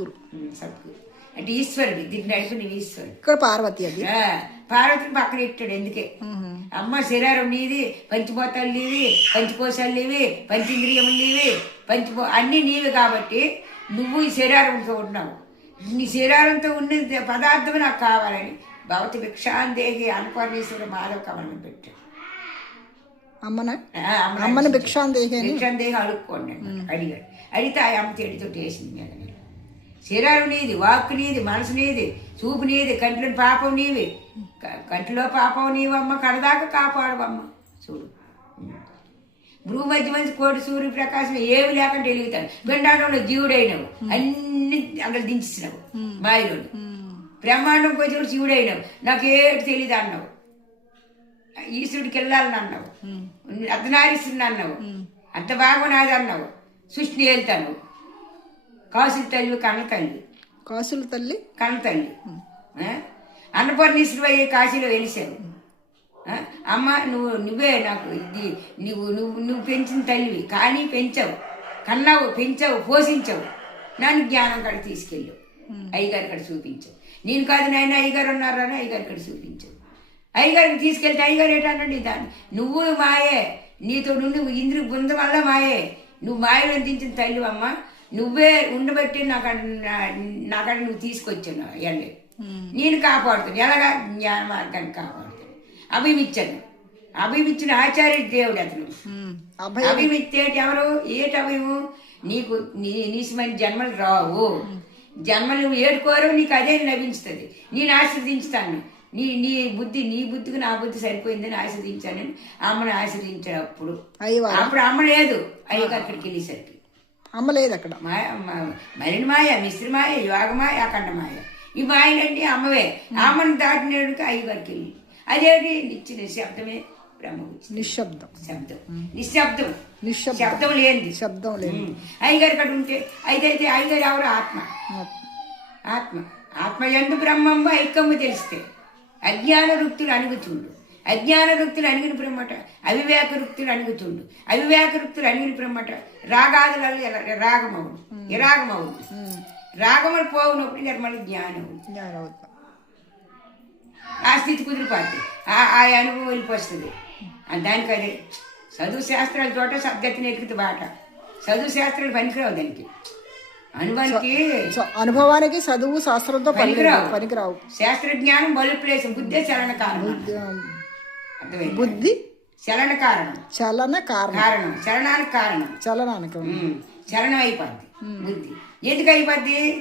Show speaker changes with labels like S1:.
S1: గురు
S2: సద్గురు. అంటే ఈశ్వరుడు దీన్ని నడిపిన ఈశ్వరుడు.
S1: ఇక్కడ పార్వతి అది.
S2: పార్వతిని పక్కన ఇట్టాడు ఎందుకే?
S1: మ్మ్.
S2: అమ్మ శరీరం నీది పంచిపోతాలు నీవి పంచికోశాలు నీవి పంచేంద్రియములు నీవి పంచిపో అన్నీ నీవి కాబట్టి నువ్వు ఈ శరీరంతో ఉన్నావు నీ శరీరంతో ఉన్న పదార్థం నాకు కావాలని భవతి భిక్షాందేహి అన్నపూర్ణేశ్వర మాధవ కమలం పెట్టాడు.
S1: అమ్మన? అమ్మని భిక్షాందేహి
S2: భిక్షాందేహి అడుక్కోండి. అడిగాడు. అడిగితే ఆ అమ్మ చెడితో వేసింది. శరీరం నీది వాక్కు నీది మనసు నీది చూపు నీది కంట్లో పాపం నీవి. కంటిలో పాపం నీవమ్మ కడదాకా కాపాడవమ్మ. చూడు. భూ మధ్య మంచి కోటి సూర్య ప్రకాశం ఏమి లేకుండా వెలుగుతాడు. బ్రహ్మాండంలో జీవుడైనవు. అన్ని అక్కడ దించినావు. మాయలో బ్రహ్మాండం కొంచెం శివుడైనవు నాకేటి తెలియదు అన్నావు. ఈశ్వరుడికి వెళ్ళాలని అన్నావు. అర్ధనారీశ్వరుని అన్నావు. అంత బాగా నాది అన్నావు. సృష్టిని వెళ్తాను కాసుల తల్లి కన్న తల్లి.
S1: కాసుల తల్లి?
S2: కన్న తల్లి? అన్నపూర్ణేశ్వరి అయ్యి కాశీలో వెలిసావు? అమ్మ నువ్వు నువ్వే నాకు ఇది నువ్వు నువ్వు నువ్వు పెంచిన తల్లివి. కానీ పెంచావు. కన్నావు పెంచావు పోషించావు. నన్ను జ్ఞానం కాడ తీసుకెళ్ళావు అయ్యగారి కాడ చూపించావు నేను కాదు నాయన అయ్యగారు ఉన్నారని అయ్యగారి కాడ చూపించావు అయ్యగారికి తీసుకెళ్తే అయ్యగారు ఏంటండి దాన్ని నువ్వు మాయే. నీతో నుండి ఇంద్రు బృంద వల్ల మాయే. నువ్వు మాయలు అందించిన తల్లి అమ్మ నువ్వే ఉండబట్టి నాకు నాకాడ నువ్వు తీసుకొచ్చాను వెళ్ళి నేను కాపాడుతాను ఎలాగా? జ్ఞాన మార్గాన్ని కాపాడుతాను అభిమిచ్చాను అభిమిచ్చిన ఆచార్య దేవుడు అతను. అభిమిత్తేటి ఎవరు? ఏటి అభిము నీకు నీ నీసమైన జన్మలు రావు. జన్మలు నువ్వు ఏడుకోరు నీకు అదే లభించుతుంది. నేను ఆశ్రదించుతాను నీ నీ బుద్ధి నీ బుద్ధికి నా బుద్ధి సరిపోయిందని ఆశ్రదించానని అమ్మని ఆశ్రదించాడు అప్పుడు అప్పుడు అమ్మ లేదు. అయ్యగారు అక్కడికి వెళ్ళేసరికి.
S1: అమ్మ లేదు అక్కడ.
S2: మాయ మరిని మాయ మిశ్రి మాయ యోగమాయ అఖండ మాయ. ఈ మాయలన్నీ అమ్మవే. అమ్మను దాటినాడుకి అయ్యగారికి వెళ్ళి అదేంటి నిత్య నిశ్శబ్దమే బ్రహ్మ.
S1: నిశ్శబ్దం.
S2: శబ్దం. నిశ్శబ్దం.
S1: నిశ్శబ్దం.
S2: శబ్దం లేనిది.
S1: శబ్దం లేదు.
S2: అయ్యగారు అక్కడ ఉంటే అయితే అయ్యగారు ఎవరు? ఆత్మ. ఆత్మ. ఆత్మ. ఎందు బ్రహ్మంబ ఐక్యము తెలిస్తే అజ్ఞాన వృత్తులు అణుగుచుండు అజ్ఞాన వృత్తులు అణిగిన బ్రహ్మట అవివేక వృత్తులు అణుగుచుండు అవివేక వృత్తులు అణిగిన బ్రహ్మట రాగాదులలో రాగమవుడు. ఇరాగమవుడు రాగములు పోవునప్పుడు నిర్మల
S1: జ్ఞానవత
S2: ఆ స్థితి కుదిరిపోద్ది. ఆ ఆ అనుభవం వెళ్ళిపోస్తుంది. ఆ దానికి అదే. చదువు శాస్త్రాల చోట సద్గతిని ఎక్కితే బాట. చదువు శాస్త్రాలు పనికిరావు దానికి. అనుభవానికి
S1: అనుభవానికి చదువు శాస్త్రంతో పని
S2: పనికిరావు.
S1: పనికిరావు.
S2: శాస్త్ర జ్ఞానం బలుప్లేసం బుద్ధే చలన అర్థమైంది
S1: బుద్ధి
S2: చలన కారణం.
S1: చలన కారణం.
S2: కారణం. చలనానికి కారణం.
S1: చలనానికి
S2: చలనం అయిపోద్ది. బుద్ధి. ఎందుకు అయిపోద్ది?